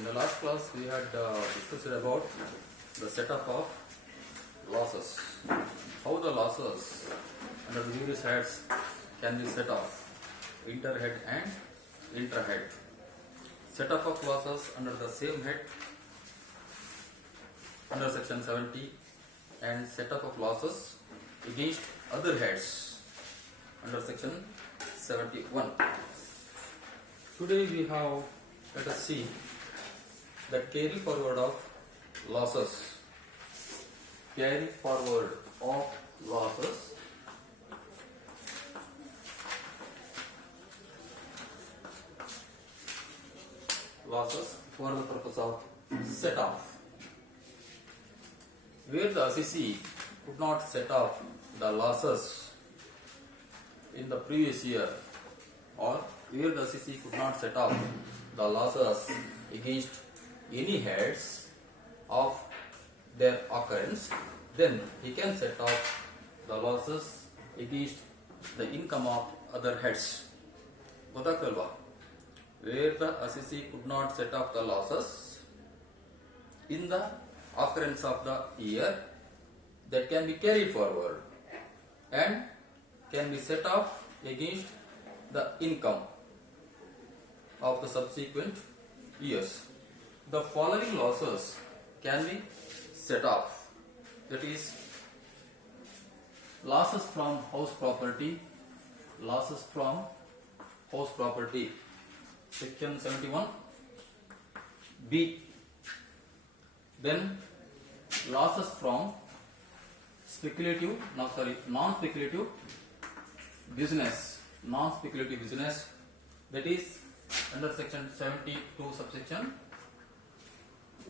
In the last class, we had discussed about the setup of losses. How the losses under the various heads can be set off, interhead and intrahead. Setup of losses under the same head under section 70 and setup of losses against other heads under section 71. Today we have, let us see, that carry forward of losses. Carry forward of losses for the purpose of set off. Where the assessee could not set off the losses in the previous year, or where the assessee could not set off the losses against any heads of their occurrence, then he can set off the losses against the income of other heads. ಗೊತ್ತಾಗ್ತಲ್ವಾ? Where the assessee could not set off the losses in the occurrence of the year, that can be carried forward and can be set off against the income of the subsequent years. The following losses can be set off, that is, losses from house property, section 71 B. Then losses from non-speculative business, that is under section 72 subsection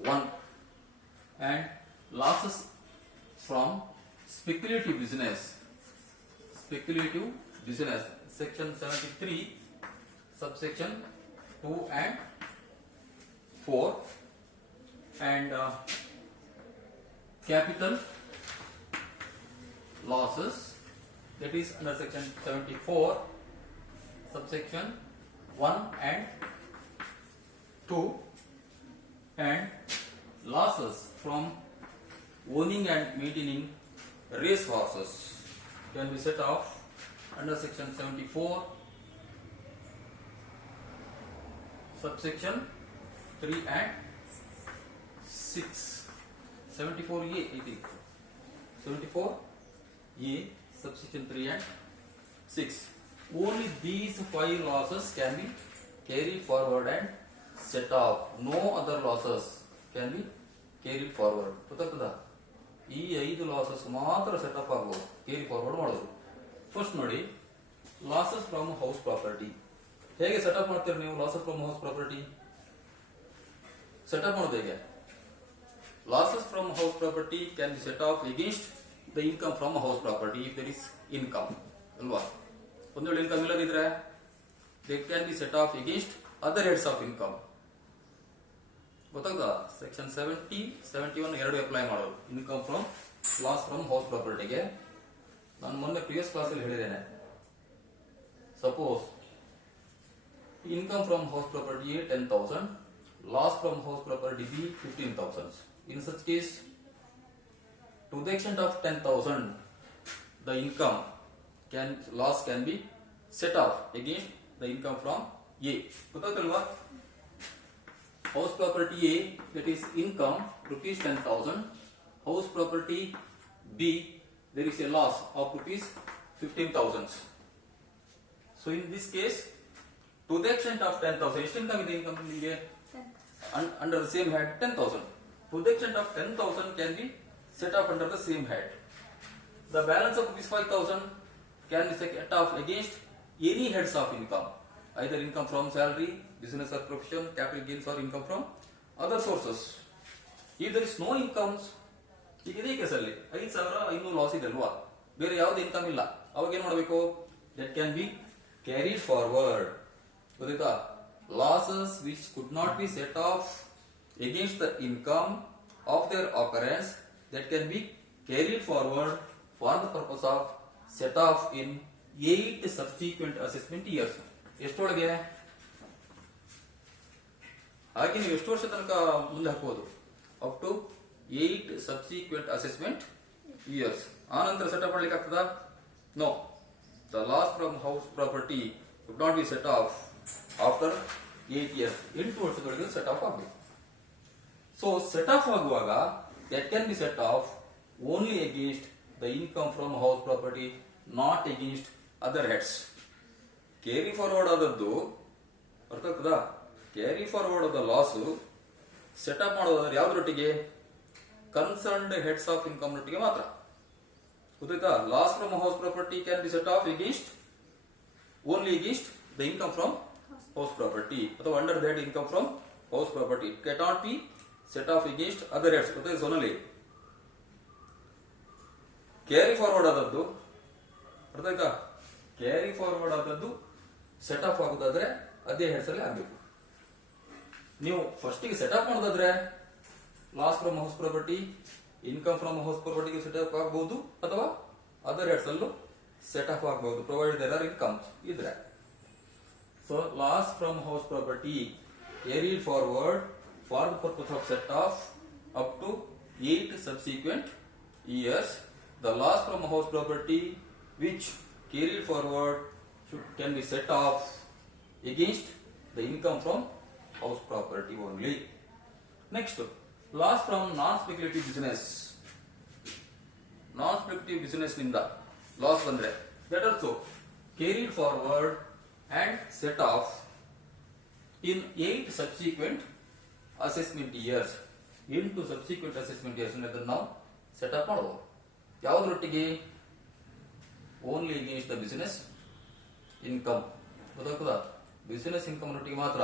1, and losses from speculative business, section 73 subsection 2 and 4, and capital losses, that is under section 74 subsection 1 and 2, and losses from owning and maintaining race horses can be set off under section 74 subsection 3 and 6, 74A, I think, 74A subsection 3 and 6. Only these 5 losses can be carried forward and set off. No other losses can be carried forward. ಗೊತ್ತಾಗ್ತದಾ? ಈ 5 losses ಮಾತ್ರ set off ಆಗಬಹುದು, carry forward ಮಾಡೋದು. First ನೋಡಿ, losses from house property. ಹೇಗೆ set off ಮಾಡ್ತೀರಿ ನೀವು losses from house property? set off ಮಾಡೋದು ಹೇಗೆ? Losses from house property can be set off against the income from a house property if there is income. ಅಲ್ವಾ? ಒಂದು ವೇಳೆ income ಇಲ್ಲದಿದ್ರೆ they can be set off against other heads of income. ಗೊತ್ತಾಗ್ತದಾ? Section 70, 71 ಎರಡು apply ಮಾಡೋದು. Income from loss from house ಪ್ರಾಪರ್ಟಿಗೆ ನಾನು ಮೊನ್ನೆ ಪ್ರಿವಿಯಸ್ ಕ್ಲಾಸ್ ಅಲ್ಲಿ ಹೇಳಿದ್ದೇನೆ. Suppose income from house property A 10,000, loss from house property B 15,000. In such case, to the extent of 10,000, the loss can be set off against the income from A. ಗೊತ್ತಾಗ್ತಲ್ವಾ? House property A, that is income rupees 10,000. House property B, there is a loss of rupees 15,000. So in this case, to the extent of 10,000, ಎಷ್ಟು income ಇದೆ income ನಿಮಗೆ under the same head 10,000. To the extent of 10,000 can be set off under the same head. The balance of rupees 5,000 can be set off against any heads of income, either income from salary, business or profession, capital gains, or income from other sources. If there is no incomes, ಈಗ ಇದೇ ಕೇಸಲ್ಲಿ 5,500 loss ಇದೆ ಅಲ್ವಾ, ಬೇರೆ ಯಾವ್ದು income ಇಲ್ಲ, ಅವಾಗ ಏನ್ ಮಾಡಬೇಕು? That can be carried forward. ಗೊತ್ತಾಯ್ತಾ? Losses which could not be set off against the income of their occurrence, that can be carried forward for the purpose of set off in 8 subsequent assessment years. ಎಷ್ಟೊಳಗೆ ಹಾಗೆ ನೀವು ಎಷ್ಟು ವರ್ಷ ತನಕ ಮುಂದೆ ಹಾಕಬಹುದು? Up to 8 subsequent assessment years. ಆ ನಂತರ ಸೆಟಪ್ ಮಾಡ್ಲಿಕ್ಕೆ ಆಗ್ತದಾ? No. The loss from house property would not be set off after 8 years. 8 ವರ್ಷದೊಳಗೆ ಸೆಟ್ ಆಫ್ ಆಗಬೇಕು. ಸೊ ಸೆಟ್ ಆಫ್ ಆಗುವಾಗ that can be set off only against the income from house property, not against other heads. Carry forward ಆದದ್ದು ಅರ್ಥ ಆಗ್ತದಾ? Carry forward ಆದ loss set up ಮಾಡೋದಾದ್ರೆ ಯಾವ್ದ್ರೊಟ್ಟಿಗೆ? Concerned heads of income ನೊಟ್ಟಿಗೆ ಮಾತ್ರ. ಗೊತ್ತಾಯ್ತಾ? Loss from house property can be set off against only against the income from house property ಅಥವಾ under that income from house property. It cannot be set off against other heads. ಗೊತ್ತಾಯ್ತು? ಸೊನಲ್ಲಿ carry forward ಆದದ್ದು ಅರ್ಥ ಆಯ್ತಾ? Carry forward ಆದದ್ದು set off ಆಗೋದಾದ್ರೆ ಅದೇ heads ಅಲ್ಲಿ ಆಗ್ಬೇಕು. ನೀವು ಫಸ್ಟ್ ಗೆ ಸೆಟ್ ಅಪ್ ಮಾಡೋದಾದ್ರೆ loss from house property, income from house ಪ್ರಾಪರ್ಟಿಗೆ ಸೆಟ್ ಅಪ್ ಆಗಬಹುದು ಅಥವಾ ಅದರ್ ಹೆಡ್ಸ್ ಅಲ್ಲೂ ಸೆಟ್ ಅಪ್ ಆಗಬಹುದು, ಪ್ರೊವೈಡ್ ದೇರ್ ಆರ್ ಇನ್ಕಮ್ಸ್ ಇದ್ರೆ. So loss from house property carried forward for the purpose of set off up to 8 subsequent years. The loss from house property which carried forward can be set off against the income from house property only. Next, loss from non-speculative business. Non-speculative business ninda loss bandre, that also carried forward and set off in 8 subsequent assessment years. 8 subsequent assessment years ಅದನ್ನು ನಾವು set up ಮಾಡಬಹುದು. ಯಾವುದರೊಟ್ಟಿಗೆ? Only against the business income. ಗೊತ್ತಾಗ್ತದ? Business income ನೊಟ್ಟಿಗೆ ಮಾತ್ರ.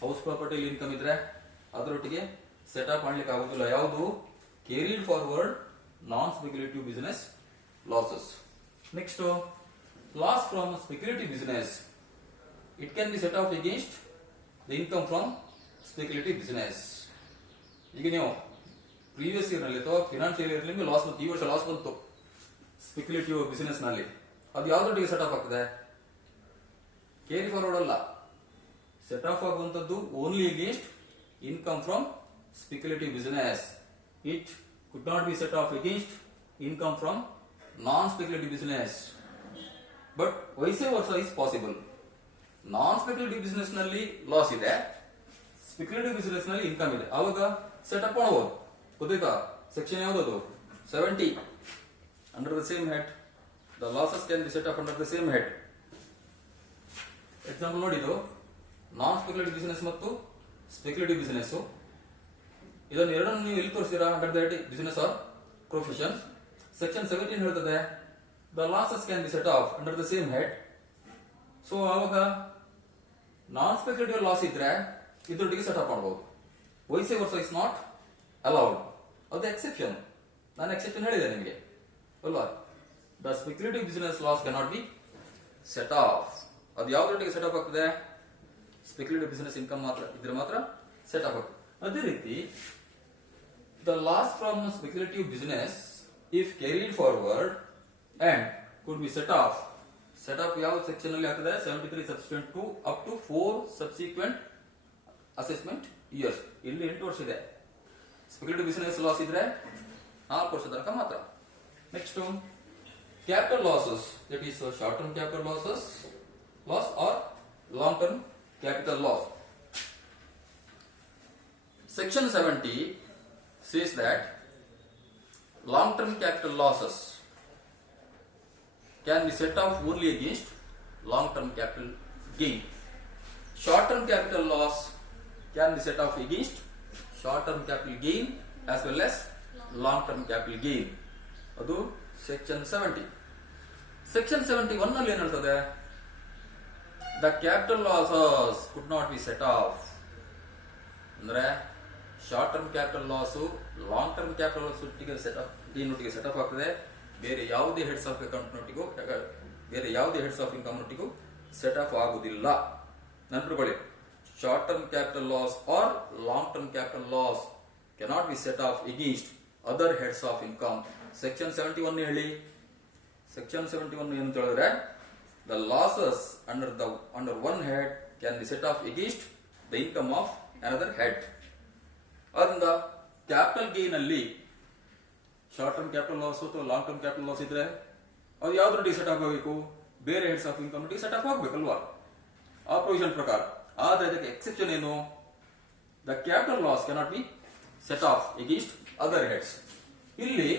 House ಪ್ರಾಪರ್ಟಿಲಿ income ಇದ್ರೆ ಅದರೊಟ್ಟಿಗೆ setup ಮಾಡ್ಲಿಕ್ಕೆ ಆಗುದಿಲ್ಲ. ಯಾವುದು? Carried forward non speculative business losses. Next, loss from speculative business. It can be set off against the income from speculative business. ಈಗ ನೀವು ಪ್ರೀವಿಯಸ್ ಇಯರ್ ನಲ್ಲಿ ಅಥವಾ ಫಿನಾನ್ಷಿಯಲ್ ಇಯರ್ ನಿಮಗೆ ಲಾಸ್ ಬಂತು, ಈ ವರ್ಷ ಲಾಸ್ ಬಂತು ಸ್ಪೆಕ್ಯುಲೇಟಿವ್ ಬಿಸಿನೆಸ್ ನಲ್ಲಿ, ಅದು ಯಾವ್ದೊಟ್ಟಿಗೆ ಸೆಟ್ ಆಫ್ ಆಗ್ತದೆ? ಕ್ಯಾರಿ ಫಾರ್ವರ್ಡ್ ಅಲ್ಲ. ಸೆಟ್ ಆಫ್ ಆಗುವಂತದ್ದು only against income from speculative business. It could not be set off against income from non speculative business. But vice ವರ್ಷ is possible. Non speculative business ನಲ್ಲಿ loss ಇದೆ, speculative business ನಲ್ಲಿ income ಇದೆ, ಅವಾಗ set up ಮಾಡಬಹುದು. ಗೊತ್ತಾಯ್ತಾ? Section ಯಾವ್ದು? 70. Under the same head the losses can be set up under the same head. Example ನೋಡಿದ್ದು ನಾನ್ ಸ್ಪೆಕ್ಯುಲೇಟಿವ್ ಬಿಸಿನೆಸ್ ಮತ್ತು ಸ್ಪೆಕ್ಯುಲೇಟಿವ್ ಬಿಸಿನೆಸ್. ಇದನ್ನು ಎರಡನ್ನು ನೀವು ಎಲ್ಲಿ ತೋರಿಸ್ತೀರಾ? Under the head business or profession. Section 17 ಹೇಳ್ತದೆ the losses can be set off under the same head. So ಅವಾಗ non speculative loss ಇದ್ರೆ ಇದರೊಟ್ಟಿಗೆ ಸೆಟಪ್ ಮಾಡಬಹುದು. ವೈಸೆ ವರ್ಷ ಇಸ್ ನಾಟ್ ಅಲೌಡ್. ಅದು ಎಕ್ಸೆಪ್ಷನ್. ನಾನು ಎಕ್ಸೆಪ್ಷನ್ ಹೇಳಿದೆ ನಿಮಗೆ ಅಲ್ವಾ? The speculative business loss cannot be set off. ಅದು ಯಾವ್ದರೊಟ್ಟಿಗೆ ಸೆಟಪ್ ಆಗ್ತದೆ? ಸ್ಪೆಕ್ಯುಲೇಟಿವ್ ಬಿಸಿನೆಸ್ ಇನ್ಕಮ್ ಮಾತ್ರ ಇದ್ರೆ ಮಾತ್ರ ಸೆಟಪ್ ಆಗ್ತದೆ. ಅದೇ ರೀತಿ the loss from speculative business if carried forward and could be set off. Set off ಯಾವ ಸೆಕ್ಷನ್ ಅಲ್ಲಿ ಆಗ್ತದೆ? 73 subsequent to up to 4 subsequent assessment years. ಇಲ್ಲಿ 8 ವರ್ಷ ಇದೆ. ಸ್ಪೆಕ್ಯುಲೇಟಿವ್ ಬಿಸಿನೆಸ್ ಲಾಸ್ ಇದ್ರೆ 4 ವರ್ಷ ತನಕ ಮಾತ್ರ. Next, capital losses, that is short term capital loss or long term capital loss. Section 70 says that long-term capital losses can be set off only against long-term capital gain. Short-term capital loss can be set off against short-term capital gain as well as long-term capital gain. ಅದು Section 70. Section 71 ನಲ್ಲಿ ಏನು ಹೇಳ್ತದೆ? The capital losses could not be set off. ಅಂದ್ರೆ short term capital loss long term capital loss ಒಟ್ಟಿಗೆ set up ಆಗ್ತದೆ. ಬೇರೆ ಯಾವುದೇ heads of account ನೊಟ್ಟಿಗೂ ಬೇರೆ ಯಾವುದೇ ಹೆಡ್ಸ್ ಆಫ್ ಇನ್ಕಮ್ ನೊಟ್ಟಿಗೂ ಸೆಟಪ್ ಆಗುದಿಲ್ಲ. ನೆನಪಿಟ್ಕೊಳ್ಳಿ, short term capital loss or long term capital loss cannot be set off against other heads of income. Section 71 ಹೇಳಿ. ಸೆಕ್ಷನ್ 71 ಏನು ಹೇಳಿದ್ರೆ the losses under one head can be set off against the income of another head. ಅದರಿಂದ capital gain ಅಲ್ಲಿ short term capital loss ಅಥವಾ long term capital loss ಇದ್ರೆ ಅದು ಯಾವ್ದು set ಆಗಬೇಕು, ಬೇರೆ heads of income set off ಆಗ್ಬೇಕಲ್ವಾ ಆ ಪ್ರೊವಿಷನ್ ಪ್ರಕಾರ. ಆದ್ರೆ ಇದಕ್ಕೆ ಎಕ್ಸೆಪ್ಷನ್ ಏನು, the capital loss cannot be set off against other heads. ಇಲ್ಲಿ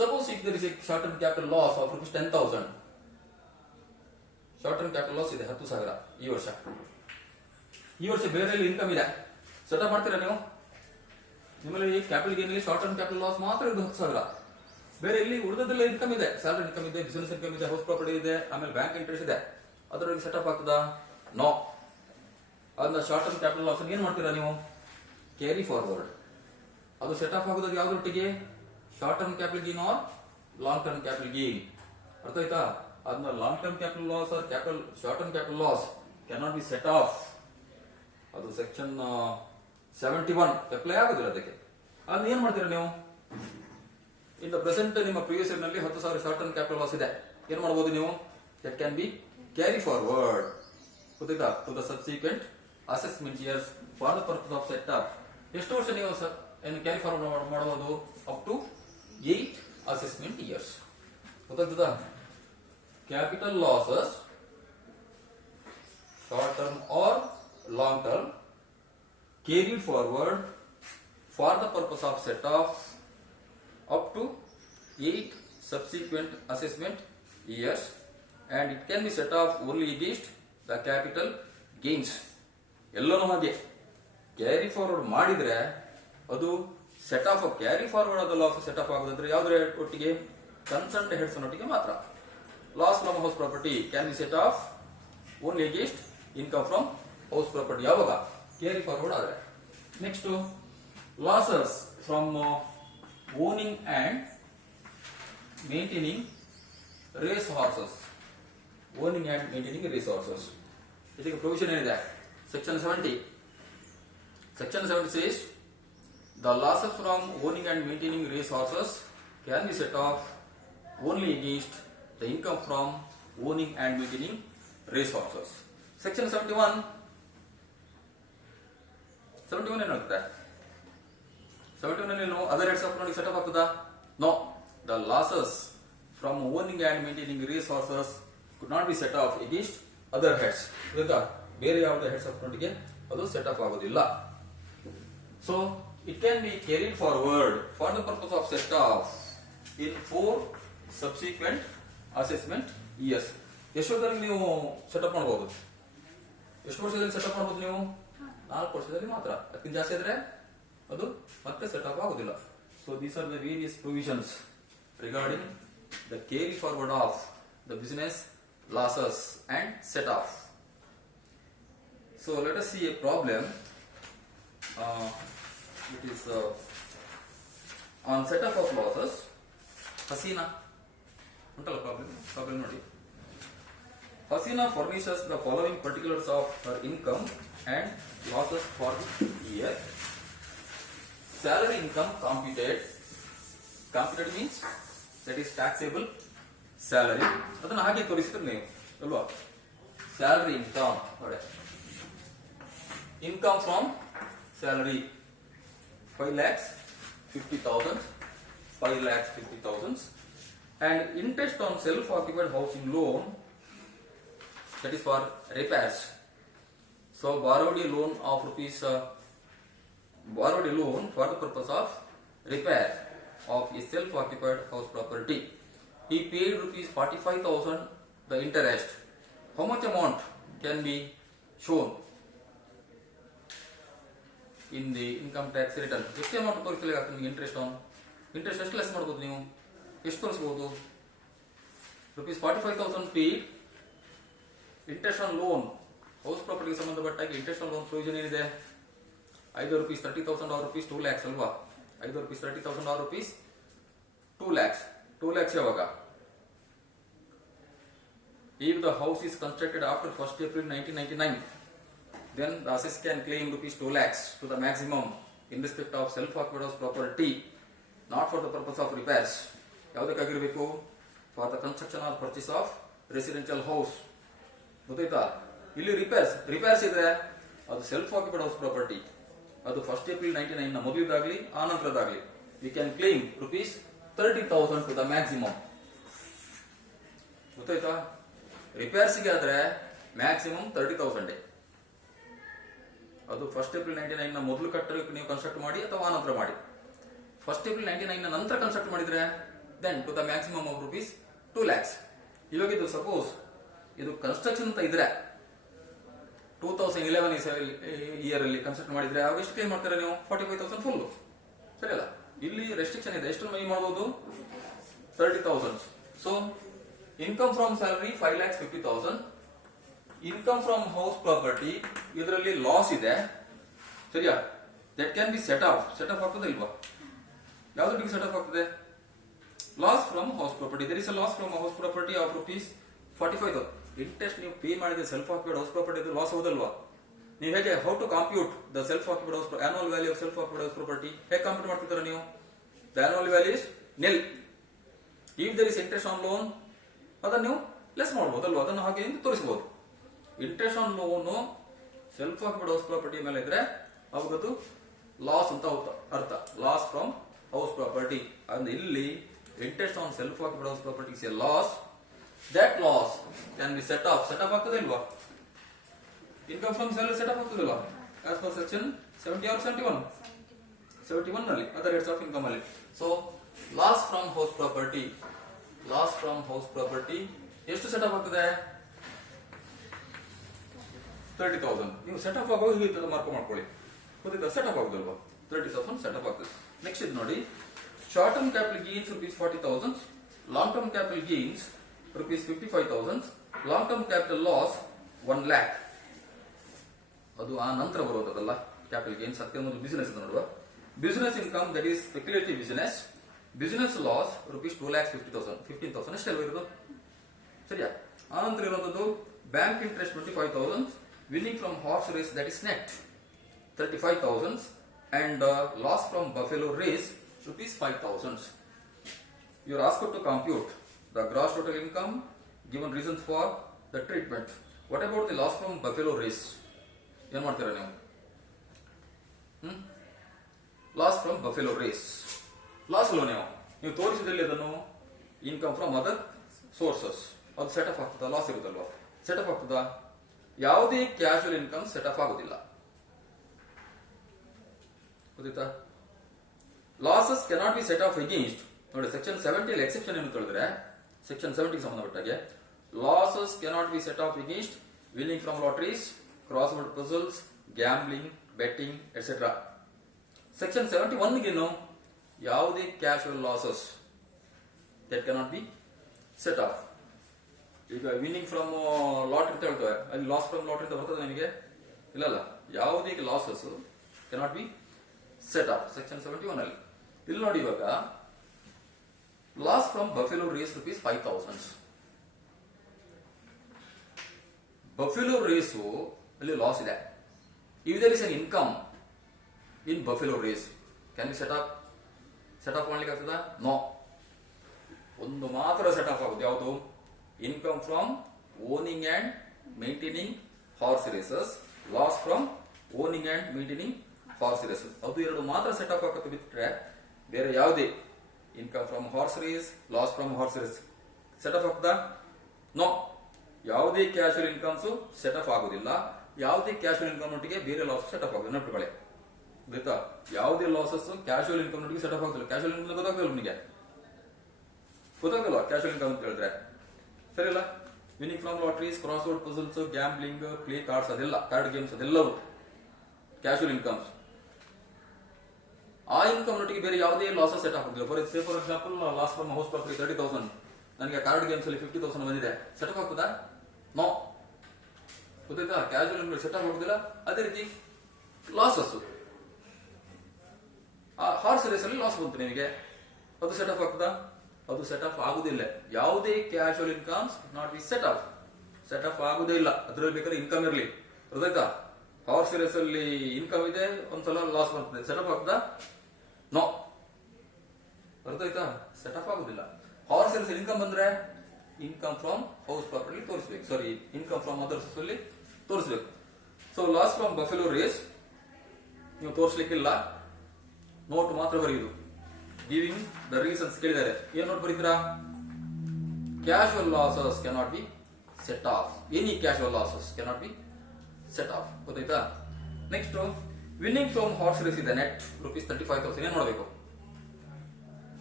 suppose if there is a short term capital loss of rupees 10,000, short term capital loss ಇದೆ 10,000 ಈ ವರ್ಷ ಬೇರೆ ಇನ್ಕಮ್ ಇದೆ, ಸೆಟ್ ಅಪ್ ಮಾಡ್ತೀರಾ ನೀವು? ನಿಮ್ಮಲ್ಲಿ capital gain short term capital loss ಮಾತ್ರ ಇದು 10,000, ಬೇರೆ ಇಲ್ಲಿ ಉಳಿದದೆಲ್ಲ ಇನ್ಕಮ್ ಇದೆ, ಸ್ಯಾಲರಿ ಇನ್ಕಮ್ ಇದೆ, ಬಿಸಿನೆಸ್ ಇನ್ಕಮ್ ಇದೆ, ಹೌಸ್ ಪ್ರಾಪರ್ಟಿ ಇದೆ, ಆಮೇಲೆ ಬ್ಯಾಂಕ್ ಇಂಟ್ರೆಸ್ಟ್ ಇದೆ, ಅದರೊಳಗೆ ಸೆಟಪ್ ಆಗ್ತದಾ? ನೋ. ಅದನ್ನ ಶಾರ್ಟ್ ಟರ್ಮ್ ಕ್ಯಾಪಿಟಲ್ ಲಾಸ್ ಏನ್ ಮಾಡ್ತೀರಾ ನೀವು? Carry forward. ಅದು ಸೆಟಪ್ ಆಗೋದು ಯಾವ್ದೊಟ್ಟಿಗೆ? Short term capital gain or long term capital gain. ಅರ್ಥ ಆಯ್ತಾ? ಅದನ್ನ long term capital loss or short term capital loss cannot be set off. ಅದು ಸೆಕ್ಷನ್ 71 ಅಪ್ಲೈ ಆಗೋದಿಲ್ಲ ಅದಕ್ಕೆ. ಅದನ್ನ ಏನ್ ಮಾಡ್ತೀರಾ ನೀವು? ಇನ್ ದ ಪ್ರೆಸೆಂಟ್ ನಿಮ್ಮ ಪ್ರೀವಿಯಸ್ ಇಯರ್ ನಲ್ಲಿ 10,000 ಶಾರ್ಟ್ ಟರ್ಮ್ ಕ್ಯಾಪಿಟಲ್ ಲಾಸ್ ಇದೆ, ಏನ್ ಮಾಡಬಹುದು ನೀವು? That can be carry forward ಗೊತ್ತಾಯ್ತಾ to the subsequent assessment years for the purpose of set up. ಎಷ್ಟು ವರ್ಷ ನೀವು ಏನು ಕ್ಯಾರಿ ಫಾರ್ವರ್ಡ್ ಮಾಡಬಹುದು? Up to 8 assessment years. ಗೊತ್ತಾಗ್ತದಾ? Capital losses short term or long term carried forward for the purpose of set off up to 8 subsequent assessment years, and it can be set off only against the capital gains. ಎಲ್ಲನೂ ಹಾಗೆ carry forward ಮಾಡಿದ್ರೆ ಅದು set off carry forward ಆದ loss set off ಆಗೋದಂದ್ರೆ ಯಾವ್ದ್ರ ಒಟ್ಟಿಗೆ? Concerned heads ಒಟ್ಟಿಗೆ ಮಾತ್ರ. Loss from house property can be set off only against income from house property ಯಾವಾಗ? ಕ್ಯಾರಿ ಫಾರ್ವರ್ಡ್ ಆದ್ರೆ. Next losses from owning and maintaining race horses. Owning and maintaining race horses ಇದಕ್ಕೆ provision ಏನಿದೆ? Section 70. Section 70 says the losses from owning and maintaining race horses can be set off only against the income from owning and maintaining race horses. Section 71 ಏನಾಗುತ್ತೆ? 71 ಅಲ್ಲಿ other heads of ನೋಡಿ set up ಆಗ್ತದಾ? No. The losses from owning and maintaining race horses could not be set off against other heads. ಬೇರೆ ಯಾವುದೇ heads of ನೋಟಿಗೆ ಅದು set up ಆಗೋದಿಲ್ಲ. So it can be carried forward for the purpose of set off in 4 subsequent assessment years. ಎಷ್ಟು ವರ್ಷದಲ್ಲಿ ನೀವು setup ಮಾಡಬಹುದು? ಎಷ್ಟು ವರ್ಷದಲ್ಲಿ ಸೆಟಪ್ ಮಾಡಬಹುದು ನೀವು? 4 ವರ್ಷದಲ್ಲಿ ಮಾತ್ರ. ಅದಕ್ಕಿಂತ ಜಾಸ್ತಿ ಆದ್ರೆ ಅದು ಮತ್ತೆ ಸೆಟಪ್ ಆಗೋದಿಲ್ಲ. So these are the various provisions regarding the carry forward of the business losses and set of. So let us see a problem. It is on set off of losses. Hasina untala problem nodi. Hasina furnishes the following particulars of her income and losses for the year. Salary income computed means that is taxable salary. ಅದನ್ನ ಹಾಗೆ ತೋರಿಸಿದ್ರೆ ನೀವು ಅಲ್ವಾ? Salary income ನೋಡಿ, income from salary 5,50,000 and interest on self-occupied housing loan, that is for repairs. So borrowed a loan for the purpose of repair of a self-occupied house property. He paid rupees 45,000 the interest. How much amount can be shown in the income tax return? ಎಷ್ಟು amount ತೋರಿಸಲಿಕ್ಕೆ ನಿಮಗೆ interest ಎಷ್ಟು less ಮಾಡ್ಬೋದು ನೀವು? ಎಷ್ಟು ತೋರಿಸಬಹುದು? rupees 45,000 paid interest on loan. House ಪ್ರಾಪರ್ಟಿಗೆ ಸಂಬಂಧಪಟ್ಟಾಗಿ interest on loan provision ಏನಿದೆ? either rupees 30,000 or rupees 2 lakhs ಅಲ್ವಾ? either rupees 30,000 or rupees 2 lakhs. 2 lakhs ಯಾವಾಗ? if the house is constructed after 1st April 1999, then the assessor can claim rupees 2 lakhs to the maximum in respect of self-occupied house property, not for the purpose of repairs. ಯಾವುದಕ್ಕಾಗಿರಬೇಕು? for the construction or purchase of residential house. ಗೊತ್ತಾಯ್ತಾ? ಇಲ್ಲಿ repairs ಇದ್ರೆ ಅದು self occupied house property, ಅದು first April 99 ನ ಮೊದಲಿದಾಗ್ಲಿ ಆ ನಂತರದಾಗ್ಲಿ, you can claim rupees 30,000 to the maximum. ಗೊತ್ತಾಯ್ತಾ? ರಿಪೇರ್ಸ್ಗೆ ಆದ್ರೆ ಮ್ಯಾಕ್ಸಿಮಮ್ 30,000. ಅದು ಫಸ್ಟ್ ಏಪ್ರಿಲ್ 99 ನ ಮೊದಲು ಕಟ್ಟಡಕ್ಕೆ ನೀವು ಕನ್ಸ್ಟ್ರಕ್ಟ್ ಮಾಡಿ ಅಥವಾ ಆ ನಂತರ ಮಾಡಿ. ಫಸ್ಟ್ ಏಪ್ರಿಲ್ 99 ನ ನಂತರ ಕನ್ಸ್ಟ್ರಕ್ಟ್ ಮಾಡಿದ್ರೆ then to the maximum of rupees 2 lakhs. ಇವಾಗ ಇದು ಸಪೋಸ್ ಇದು ಕನ್ಸ್ಟ್ರಕ್ಷನ್ ಅಂತ ಇದ್ರೆ 2011 ಇಯರ್ ಅಲ್ಲಿ ಕನ್ಸ್ಟ್ರಕ್ಟ್ ಮಾಡಿದ್ರೆ ಅವಾಗ ಎಷ್ಟು ಕ್ಲೇಮ್ ಮಾಡ್ತಾರೆ ನೀವು? 45,000 ಫುಲ್. ಸರಿ ಅಲ್ಲ? ಇಲ್ಲಿ ರೆಸ್ಟ್ರಿಕ್ಷನ್ ಇದೆ. ಎಷ್ಟು ಮೈ ಮಾಡಬಹುದು? 30,000. So income from salary 5,50,000. Income from house property ಇದರಲ್ಲಿ ಲಾಸ್ ಇದೆ, ಸರಿಯಾ? That can be set off. Set off ಆಗ್ತದೆ ಇಲ್ವಾ? ಯಾವ್ದು ಸೆಟ್ ಆಫ್ ಆಗ್ತದೆ? Loss from house property. There is a loss from house property of rupees 45,000. Interest ನೀವು pay ಮಾಡಿದ್ರೆ self occupied house property loss ಹೌದಲ್ವಾ? ನೀವು ಹೇಗೆ how to compute the self occupied house annual value of self occupied house property ಹೇಗೆ compute ಮಾಡ್ತಿದ್ದೀರಾ ನೀವು? The annual value is nil. If there is interest on loan ಅದನ್ನು ನೀವು less ಮಾಡಬಹುದಲ್ವಾ? ಅದನ್ನು ಹಾಗೆ ತೋರಿಸಬಹುದು. Interest on loan self occupied house property ಮೇಲೆ ಇದ್ರೆ ಅವಾಗದು ಲಾಸ್ ಅಂತ ಅರ್ಥ. ಲಾಸ್ ಫ್ರಮ್ ಹೌಸ್ ಪ್ರಾಪರ್ಟಿ ಅಂದ್ರೆ ಇಲ್ಲಿ interest on self occupied house property is a loss. That loss can be set off. Set off ಆಗ್ತದೆ ಇಲ್ವಾ? Income from salary set off ಆಗ್ತದಿಲ್ವಾ? As per section 70 or 71 ನಲ್ಲಿ other rates of income ಅಲ್ಲಿ. So loss from house property, loss from house property ಎಷ್ಟು set off ಆಗ್ತದೆ? 30,000. ನೀವು set off ಆಗುವಾಗ ಹೀಗೆ ಮಾರ್ಕ್ ಮಾಡ್ಕೊಳ್ಳಿ. ಗೊತ್ತಿದ್ದ ಸೆಟ್ ಆಫ್ ಆಗುದಲ್ವಾ? 30,000 ಸೆಟ್ ಆಫ್ ಆಗ್ತದೆ. ನೆಕ್ಸ್ಟ್ ಇದು ನೋಡಿ, short term capital gains rupees 40,000, long term capital gains rupees 55,000, long term capital loss 1 lakh. ಅದು ಆ ನಂತರ ಬರೋದಲ್ಲ ಕ್ಯಾಪಿಟಲ್ ಗೇನ್ಸ್. ಅದಕ್ಕೆ ಒಂದು ಬಿಸಿನೆಸ್ ನೋಡುವ. Business income that is speculative business. Business loss rupees 2,50,000. 15,000 ಅಷ್ಟೆಲ್ಲ ಇರೋದು, ಸರಿಯಾ? ಆ ನಂತರ ಇರುವಂತದ್ದು bank interest 25,000, winning from horse race that is net 35,000, and loss from buffalo race rupees 5,000. You are asked to compute the gross total income, given reasons for the treatment. What about the loss from buffalo race? ಏನು ಮಾಡ್ತೀರಾ ನೀವು? Loss from buffalo race loss ಅಲ್ವ? ನೀವು ತೋರಿಸಿದಲ್ಲಿ ಅದನ್ನು income from other sources ಅದು set off ಆಗ್ತದ? Loss ಇರುತ್ತಲ್ವಾ? ಸೆಟ್ ಆಫ್ ಆಗ್ತದ? ಯಾವುದೇ ಕ್ಯಾಶುವಲ್ ಇನ್ಕಮ್ ಸೆಟ್ ಆಫ್ ಆಗುದಿಲ್ಲ. ಗೊತ್ತಾ? Losses cannot be set off against. ನೋಡಿ ಸೆಕ್ಷನ್ 70 ಎಕ್ಸೆಪ್ಷನ್ ಏನು ಹೇಳಿದ್ರೆ ಸೆಕ್ಷನ್ 70 ಸಂಬಂಧಪಟ್ಟಾಗೆ losses cannot be set off against winning from lotteries, crossword puzzles, gambling, betting etcetera. Section 71 ಗೇನು ಯಾವುದೇ casual losses that cannot be set of. ಈಗ winning from lottery ಅಂತ ಹೇಳ್ತೇವೆ, ಅಲ್ಲಿ ಲಾಸ್ ಫ್ರಮ್ ಲಾಟ್ರಿ ಅಂತ ಬರ್ತದೆ ನಿಮಗೆ? ಇಲ್ಲಲ್ಲ, ಯಾವುದೇ losses cannot be set off section 71 ಅಲ್ಲಿ. ಇಲ್ಲಿ ನೋಡಿ, ಇವಾಗ loss from buffalo race rupees 5,000. Buffalo race ಅಲ್ಲಿ ಲಾಸ್ ಇದೆ. If there is an income in buffalo race can be set off ಮಾಡ್ಲಿಕ್ಕೆ ಆಗ್ತದ? ನೋ. ಒಂದು ಮಾತ್ರ ಸೆಟ್ ಆಫ್ ಆಗುತ್ತೆ. ಯಾವುದು? Income from owning and maintaining horse races, loss from owning and maintaining horse races. ಅದು ಎರಡು ಮಾತ್ರ ಸೆಟ್ ಆಫ್ ಆಗುತ್ತೆ ಬಿಟ್ಟರೆ ಬೇರೆ ಯಾವುದೇ income from horse race, loss from horse race set off ಆಗ್ತದ? ನೋ. ಯಾವುದೇ ಕ್ಯಾಶುವಲ್ ಇನ್ಕಮ್ಸ್ ಸೆಟ್ ಆಫ್ ಆಗುದಿಲ್ಲ. ಯಾವುದೇ ಕ್ಯಾಶುವಲ್ ಇನ್ಕಮ್ ನೊಟ್ಟಿಗೆ ಬೇರೆ ಲಾಸ್ ಸೆಟ್ ಆಫ್ ಆಗುದಿಲ್ಲ. ನೆನಪಿಕೊಳ್ಳಿ, ಗೊತ್ತಾ? ಯಾವುದೇ ಲಾಸಸ್ ಕ್ಯಾಶುವಲ್ ಇನ್ಕಮ್ ನೊಟ್ಟಿಗೆ ಸೆಟ್ ಆಫ್ ಆಗುದಿಲ್ಲ. ಕ್ಯಾಶುವಲ್ ಇನ್ಕಮ್ ಗೊತ್ತಾಗ್ತಿಲ್ಲ ನಿಮಗೆ? ಗೊತ್ತಾಗಲ್ವಾ ಕ್ಯಾಶುವಲ್ ಇನ್ಕಮ್ ಅಂತ ಹೇಳಿದ್ರೆ? ಸರಿ ಅಲ್ಲ? Winning from lotteries, crossword puzzles, gambling, play cards, ಅದೆಲ್ಲ ಕಾರ್ಡ್ ಗೇಮ್ಸ್, ಅದೆಲ್ಲವೂ ಕ್ಯಾಶುವಲ್ ಇನ್ಕಮ್ಸ್. ಆ ಇನ್ಕಮ್ ನೊಟ್ಟಿಗೆ ಬೇರೆ ಯಾವುದೇ ಲಾಸಸ್ ಸೆಟ್ ಆಗುದಿಲ್ಲ. For example, loss from house property 30,000, ನನಗೆ ಕಾರ್ಡ್ ಗೇಮ್ಸ್ ಅಲ್ಲಿ 50,000 ಬಂದಿದೆ, ಸೆಟ್ ಆಫ್ ಆಗ್ತದಾ? ನೋ. ಗೊತ್ತಾಯ್ತಾ? ಕ್ಯಾಶುವಲ್ ಇನ್ಕಮ್ ಸೆಟ್ ಆಫ್ ಆಗುದಿಲ್ಲ. ಅದೇ ರೀತಿ ಲಾಸಸ್, ಹಾರ್ಸ್ ರೇಸ್ ಅಲ್ಲಿ ಲಾಸ್ ಬಂತು ನಿಮಗೆ, ಅದು ಸೆಟ್ ಆಫ್ ಆಗ್ತದಾ? ಅದು ಸೆಟ್ ಆಫ್ ಆಗುದಿಲ್ಲ. ಯಾವುದೇ casual incomes not be set off ಆಗುದೇ ಇಲ್ಲ. ಅದ್ರಲ್ಲಿ ಬೇಕಾದ್ರೆ ಇನ್ಕಮ್ ಇರಲಿ. ಗೊತ್ತಾಯ್ತಾ? ಹಾರ್ಸ್ ರೇಸ್ ಅಲ್ಲಿ ಇನ್ಕಮ್ ಇದೆ, ಒಂದ್ಸಲ ಲಾಸ್ ಬರ್ತದೆ, ಸೆಟ್ ಆಫ್ ಆಗ್ತದಾ? ನೋ. ಗೊತ್ತಾಯ್ತಾ? ಸೆಟ್ ಆಫ್ ಆಗುದಿಲ್ಲ. ಹಾರ್ಸ್ ರೇಸ್ ಇನ್ಕಮ್ ಬಂದ್ರೆ ಇನ್ಕಮ್ ಫ್ರಮ್ ಹೌಸ್ ಪ್ರಾಪರ್ಟಿ ತೋರಿಸಬೇಕು. ಸಾರಿ, ಇನ್ಕಮ್ ಫ್ರಮ್ ಅದರ್ಸ್ ಅಲ್ಲಿ ತೋರಿಸಬೇಕು. So loss from buffalo race ನೀವು ತೋರಿಸ್ಲಿಕ್ಕಿಲ್ಲ, ನೋಟ್ ಮಾತ್ರ ಬರೆಯುದು. ಗಿವಿಂಗ್ ದ ರೀಸನ್ಸ್ ಕೇಳಿದ್ದಾರೆ, ಏನ್ ನೋಟ್ ಬರೀತೀರಾ? Casual losses cannot be set off. Any casual losses cannot be set off. ಗೊತ್ತಾಯ್ತಾ? Next winning from horse race ಇದೆ ನೆಟ್ ರುಪೀಸ್ 35,000. ಏನ್ ಮಾಡಬೇಕು?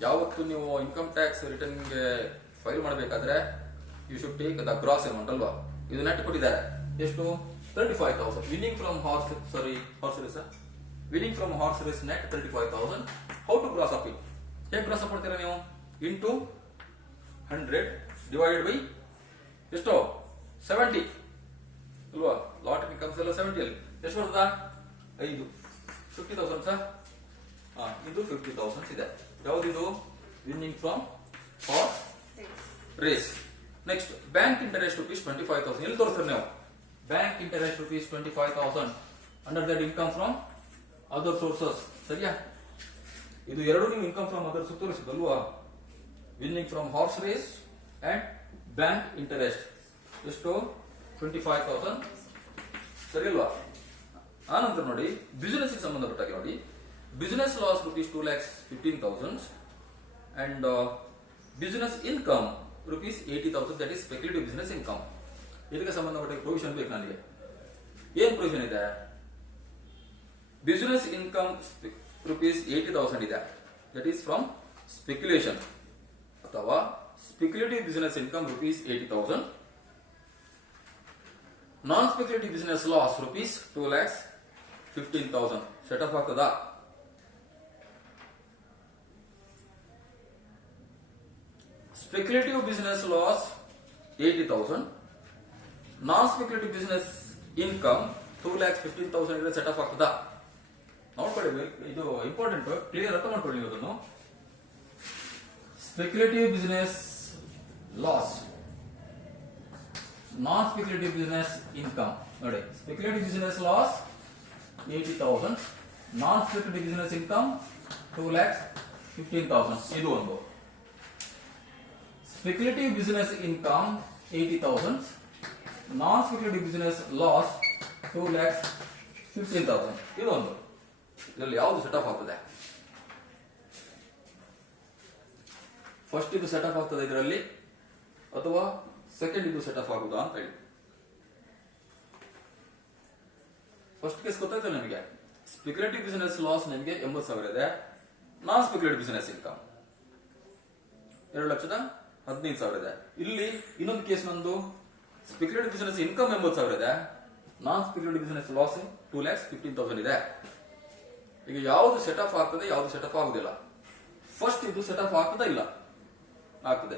ಯಾವತ್ತು ನೀವು ಇನ್ಕಮ್ ಟ್ಯಾಕ್ಸ್ ರಿಟರ್ನ್ ಗೆ ಫೈಲ್ ಮಾಡಬೇಕಾದ್ರೆ you should take the gross amount ಅಲ್ವಾ? ಇದು ನೆಟ್ ಕೊಟ್ಟಿದ್ದಾರೆ ಎಷ್ಟು? 35,000. Winning from horse race winning from horse race net 35,000. How to gross up it? ಹೇಗೆ ಗ್ರಾಸ್ ಅಪ್ ಮಾಡ್ತೀರಾ ನೀವು? ಇಂಟು 100 ಡಿವೈಡೆಡ್ ಬೈ ಎಷ್ಟು? 70 ಅಲ್ವಾ? ಲಾಟ್ ಇನ್ಕಮ್ಸ್ ಎಲ್ಲ 70 ಅಲ್ಲಿ ಎಷ್ಟು ಬರ್ತದ? 5. 50,000 ಸರ್. ಇದು 50,000 ಇದೆ. ಯಾವ್ದಿದು? Winning from horse race. Next bank interest rupees 25,000. ಎಲ್ಲಿ ತೋರಿಸ್ತಾರೆ ನೀವು? Bank interest rupees 25,000 under that income from other sources. ಸರಿಯಾ? ಇದು ಎರಡು ನೀವು ಇನ್ಕಮ್ ಫ್ರಮ್ ಅದರ್ಸ್ ತೋರಿಸಿದಲ್ವಾ? Winning from horse race and bank interest ಎಷ್ಟು? 25,000. ಸರಿ ಅಲ್ವಾ? ಆನಂತರ ನೋಡಿ ಬಿಸಿನೆಸ್ ಸಂಬಂಧಪಟ್ಟಾಗಿ ನೋಡಿ, business loss rupees 2,15,000 and business income rupees 80,000. That is speculative business income. ಇದಕ್ಕೆ ಸಂಬಂಧಪಟ್ಟ ಪ್ರೊವಿಷನ್ ಬೇಕು ನನಗೆ. ಏನ್ ಪ್ರೊವಿಷನ್ ಇದೆ? ಬಿಸಿನೆಸ್ ಇನ್ಕಮ್ ರುಪೀಸ್ 80,000 ಇದೆ. ದಟ್ ಈಸ್ ಫ್ರಮ್ ಸ್ಪೆಕ್ಯುಲೇಷನ್ ಅಥವಾ ಸ್ಪೆಕ್ಯುಲೇಟಿವ್ ಬಿಸಿನೆಸ್ ಇನ್ಕಮ್ ರುಪೀಸ್ 80,000. ನಾನ್ speculative business loss rupees 2,15,000. Set off ಆಗ್ತದಾ? Speculative business loss 80,000, ನಾನ್ speculative business income 2,15,000 ಇದ್ರೆ ಸೆಟ್ ಆಫ್ ಆಗ್ತದಾ? ನೋಡ್ಕೊಳ್ಳಿ, ಇದು ಇಂಪಾರ್ಟೆಂಟ್, ಕ್ಲಿಯರ್ ಅರ್ಥ ಮಾಡ್ಕೊಳ್ಳಿ ಅದನ್ನು. ಸ್ಪೆಕ್ಯುಲೇಟಿವ್ ಬಿಸಿನೆಸ್ ಲಾಸ್, ನಾನ್ ಸ್ಪೆಕ್ಯುಲೇಟಿವ್ ಬಿಸಿನೆಸ್ ಇನ್ಕಮ್ ನೋಡಿ. ಸ್ಪೆಕ್ಯುಲೇಟಿವ್ ಬಿಸಿನೆಸ್ ಲಾಸ್ 80,000, ನಾನ್ ಸ್ಪೆಕ್ಯುಲೇಟಿವ್ ಬಿಸಿನೆಸ್ ಇನ್ಕಮ್ 2,15,000. ಇದು ಒಂದು. ಸ್ಪೆಕ್ಯುಲೇಟಿವ್ ಬಿಸಿನೆಸ್ ಇನ್ಕಮ್ 80,000, ನಾನ್ ಸ್ಪೆಕ್ಯುಲೇಟಿವ್ ಬಿಸಿನೆಸ್ ಲಾಸ್ 2,15,000. ಇದು ಒಂದು. ಇದರಲ್ಲಿ ಯಾವುದು ಸೆಟ್ ಆಫ್ ಆಗ್ತದೆ? ಫಸ್ಟ್ ಇದು ಸೆಟ್ ಆಫ್ ಆಗ್ತದೆ ಇದರಲ್ಲಿ, ಅಥವಾ ಸೆಕೆಂಡ್ ಇದು ಸೆಟ್ ಆಫ್ ಆಗುದಾ ಅಂತ ಹೇಳಿ. ಫಸ್ಟ್ ಕೇಸ್ ಗೊತ್ತಾಯ್ತಲ್ಲ ನಿಮಗೆ. ಸ್ಪೆಕ್ಯುಲೇಟಿವ್ ಬಿಸಿನೆಸ್ ಲಾಸ್ ನಿಮಗೆ 80,000 ಇದೆ. ನಾನ್ ಸ್ಪೆಕ್ಯುಲೇಟಿವ್ ಬಿಸಿನೆಸ್ ಇನ್ಕಮ್ 2,15,000 ಇದೆ. ಇಲ್ಲಿ ಇನ್ನೊಂದು ಕೇಸ್ ನಂದು ಸ್ಪೆಕ್ಯುಲೇಟಿವ್ ಬಿಸಿನೆಸ್ ಇನ್ಕಮ್ 80,000 ಇದೆ, ನಾನ್ ಸ್ಪೆಕ್ಯುಲೇಟಿವ್ ಬಿಸಿನೆಸ್ ಲಾಸ್ 2,15,000 ಇದೆ. ಈಗ ಯಾವುದು ಸೆಟ್ ಆಫ್ ಆಗ್ತದೆ, ಯಾವುದು ಸೆಟ್ ಆಫ್ ಆಗುದಿಲ್ಲ? ಫಸ್ಟ್ ಇದು ಸೆಟ್ ಆಫ್ ಆಗ್ತದಾ? ಇಲ್ಲ, ಆಗ್ತದೆ.